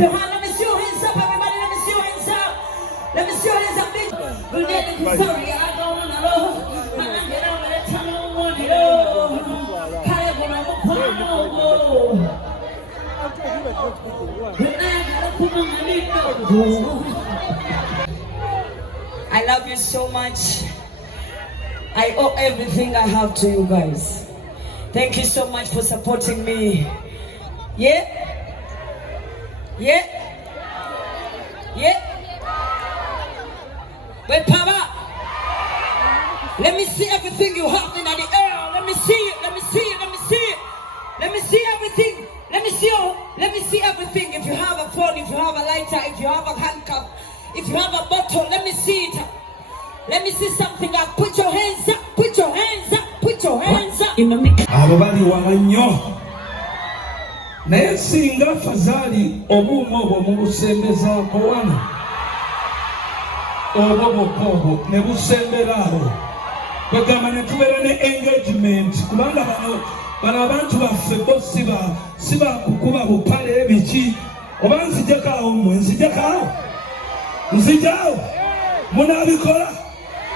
your hand. Let me see your hands up, everybody. Let me see your hands up. Let me see your hands up, big. Sorry, I don't want to know. I get over the tunnel, want to know. I love you so much. I owe everything I have to you guys. Thank you so much for supporting me. Yeah? Yeah? Yeah? Wait, Papa. Let me see everything you have in the air. Let me see it. Let me see it. Let me see it. Let me see everything. Let me see you. Let me see everything. If you have a phone, if you have a lighter, if you have a handcuff, if you have a bottle, let me see it. Let me see something up. Put your hands up. Put your hands up. Put your hands up. Ababali wanyo. Naye singa fazali obuumu obwo mu busembezaako wano obwo bwokobo ne busembera abo kwegamba ne tubeera ne engagement kubanga bano abantu baffe bo siba kukuba bupale biki oba nzijjakaawo mmwe nzijjaawo munaabikola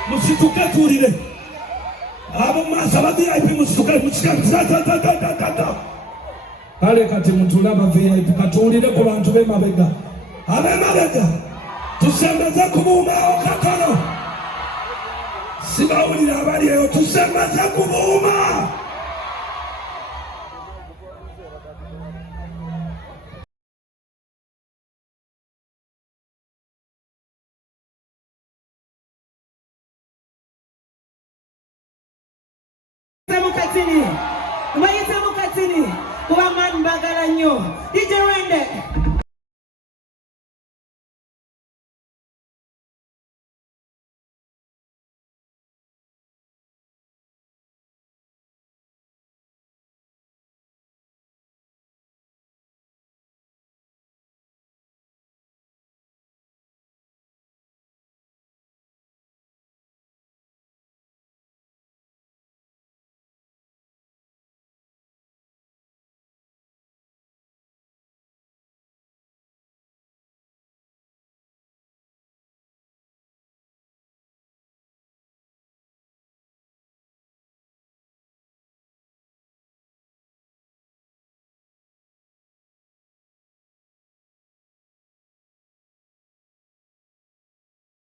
musituke tuulire abo maaso aba-VIP musituke mukika kale kati mutulaba VIP katuulire ku bantu b'emabega ab'emabega tusembeze ku buumaawo katono sibawulira abali eyo tusembeze ku buuma Mukatini kuba man mbagala nnyo